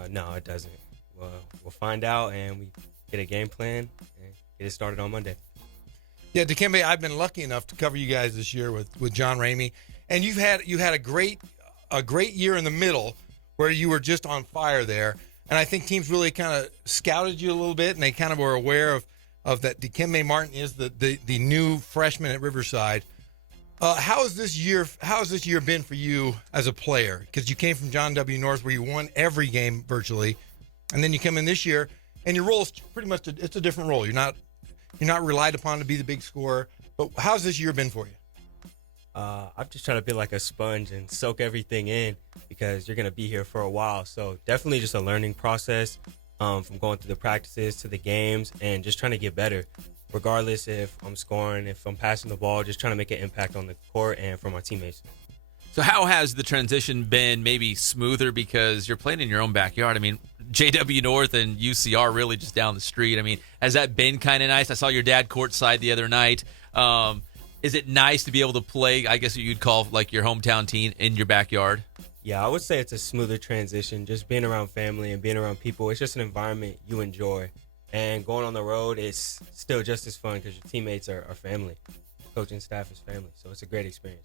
No, it doesn't. We'll find out, and we get a game plan and get it started on Monday. Yeah, Dikymbe, I've been lucky enough to cover you guys this year with John Ramey, and you had a great year in the middle, where you were just on fire there. And I think teams really kind of scouted you a little bit, and they kind of were aware of that. Dikymbe Martin is the new freshman at Riverside. How has this year been for you as a player? Because you came from John W. North, where you won every game virtually, and then you come in this year, and your role is pretty much it's a different role. You're not relied upon to be the big scorer. But how's this year been for you? I'm just trying to be like a sponge and soak everything in, because you're gonna be here for a while. So definitely just a learning process, from going through the practices to the games, and just trying to get better. Regardless if I'm scoring, if I'm passing the ball, just trying to make an impact on the court and for my teammates. So how has the transition been maybe smoother, because you're playing in your own backyard? I mean, JW North and UCR really just down the street. I mean, has that been kind of nice? I saw your dad courtside the other night. Is it nice to be able to play, I guess what you'd call like your hometown team in your backyard? Yeah, I would say it's a smoother transition. Just being around family and being around people, it's just an environment you enjoy. And going on the road is still just as fun, because your teammates are family. Coaching staff is family, so it's a great experience.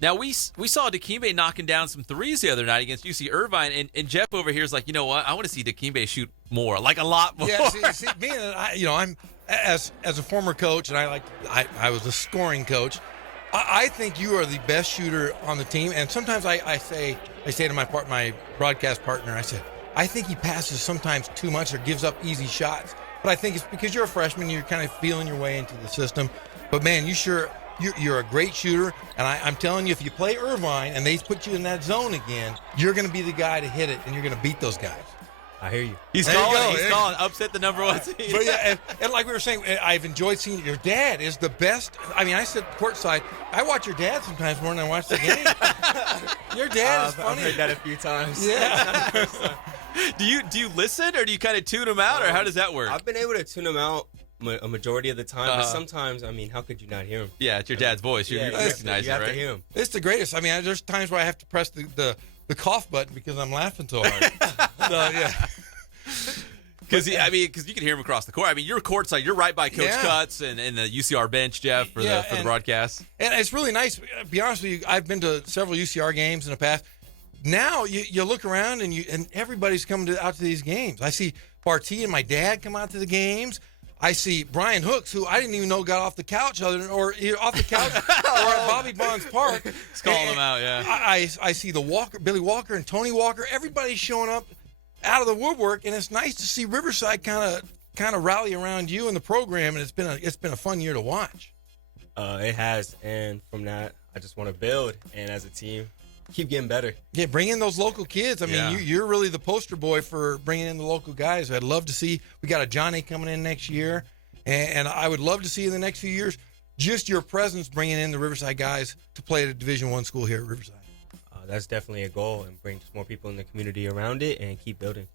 Now, we saw Dikymbe knocking down some threes the other night against UC Irvine, and Jeff over here is like, you know what? I want to see Dikymbe shoot more, like a lot more. Yeah, see me and I'm as a former coach, and I was a scoring coach. I think you are the best shooter on the team, and sometimes I say to my broadcast partner, I said, I think he passes sometimes too much or gives up easy shots. But I think it's because you're a freshman, you're kind of feeling your way into the system. But, man, you're a great shooter. And I'm telling you, if you play Irvine and they put you in that zone again, you're going to be the guy to hit it, and you're going to beat those guys. I hear you. He's calling. Upset the number one seed. But yeah, and like we were saying, I've enjoyed seeing your dad is the best. I mean, I sit courtside. I watch your dad sometimes more than I watch the game. Your dad is funny. I've heard that a few times. Yeah. Do you listen, or do you kind of tune him out, or how does that work? I've been able to tune him out a majority of the time, but sometimes, I mean, how could you not hear him? Yeah, it's your dad's voice. You recognize you it, have right? to hear him. It's the greatest. I mean, there's times where I have to press the cough button because I'm laughing so hard. So, yeah. Because you can hear him across the court. I mean, you're courtside. You're right by Coach Cutts and the UCR bench, Jeff, for the broadcast. And it's really nice. To be honest with you, I've been to several UCR games in the past. Now you look around and everybody's coming out to these games. I see Barty and my dad come out to the games. I see Brian Hooks, who I didn't even know got off the couch or at Bobby Bonds Park. He's calling them out, yeah. I see Billy Walker and Tony Walker. Everybody's showing up out of the woodwork, and it's nice to see Riverside kind of rally around you and the program, and it's been a fun year to watch. It has, and from that, I just want to build, and as a team, keep getting better. Yeah, bring in those local kids. I mean, you're really the poster boy for bringing in the local guys. I'd love to see. We got a Johnny coming in next year, and I would love to see in the next few years just your presence bringing in the Riverside guys to play at a Division I school here at Riverside. That's definitely a goal, and bring just more people in the community around it and keep building.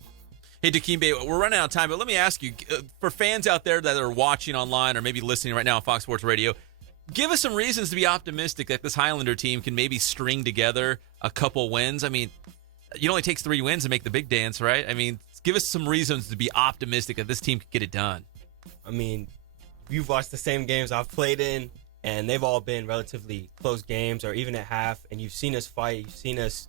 Hey, Dikymbe, we're running out of time, but let me ask you, for fans out there that are watching online or maybe listening right now on Fox Sports Radio, give us some reasons to be optimistic that this Highlander team can maybe string together a couple wins. I mean, it only takes 3 wins to make the big dance, right? I mean, give us some reasons to be optimistic that this team can get it done. I mean, you've watched the same games I've played in, and they've all been relatively close games or even at half, and you've seen us fight. You've seen us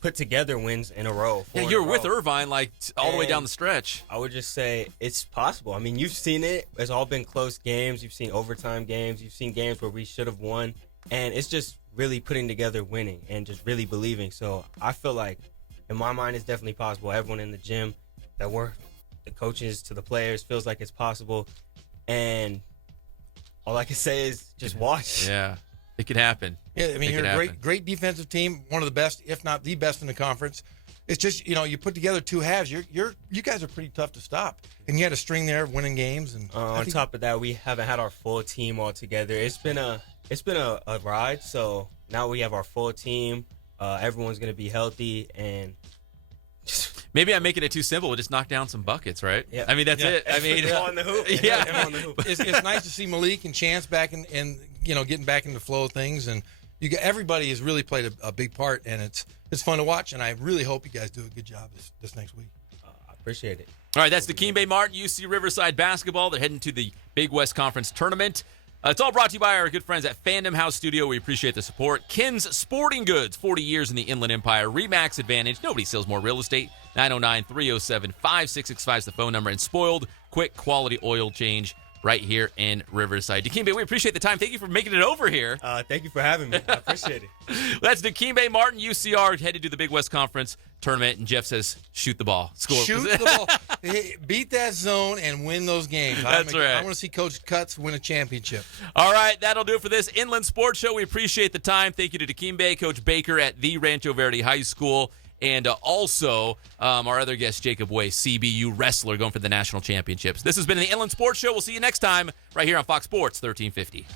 put together wins in a row. Yeah, you're with Irvine all the way down the stretch. I would just say it's possible. I mean, you've seen it. It's all been close games. You've seen overtime games. You've seen games where we should have won, and it's just really putting together winning and just really believing. So I feel like, in my mind, it's definitely possible. Everyone in the gym, the coaches to the players, feels like it's possible, and all I can say is just watch. Yeah, it could happen. Yeah, I mean, you're a great defensive team, one of the best, if not the best in the conference. It's just, you put together 2 halves. You guys are pretty tough to stop, and you had a string there of winning games. And on top of that, we haven't had our full team all together. It's been a ride. So now we have our full team. Everyone's gonna be healthy, and maybe I'm making it too simple. We'll just knock down some buckets, right? Yeah. I mean, that's it. I mean, on the hoop. Yeah. On the hoop. It's nice to see Malik and Chance back in getting back in the flow of things, and everybody has really played a big part, and it's fun to watch, and I really hope you guys do a good job this next week. I appreciate it. All right, that's Dikymbe Martin, UC Riverside basketball. They're heading to the Big West Conference tournament. It's all brought to you by our good friends at Fandom House Studio. We appreciate the support. Kin's Sporting Goods, 40 years in the Inland Empire. RE/MAX Advantage. Nobody sells more real estate. 909-307-5665 is the phone number. And Spoiled, quick quality oil change right here in Riverside. Dikymbe, we appreciate the time. Thank you for making it over here. Thank you for having me. I appreciate it. That's Dikymbe Martin, UCR, headed to the Big West Conference tournament. And Jeff says, shoot the ball. Score. Shoot the ball. Hey, beat that zone and win those games. That's right. I want to see Coach Cutts win a championship. All right, that'll do it for this Inland Sports Show. We appreciate the time. Thank you to Dikymbe, Coach Baker at the Rancho Verde High School, and also our other guest, Jacob Way, CBU wrestler, going for the national championships. This has been the Inland Sports Show. We'll see you next time right here on Fox Sports 1350.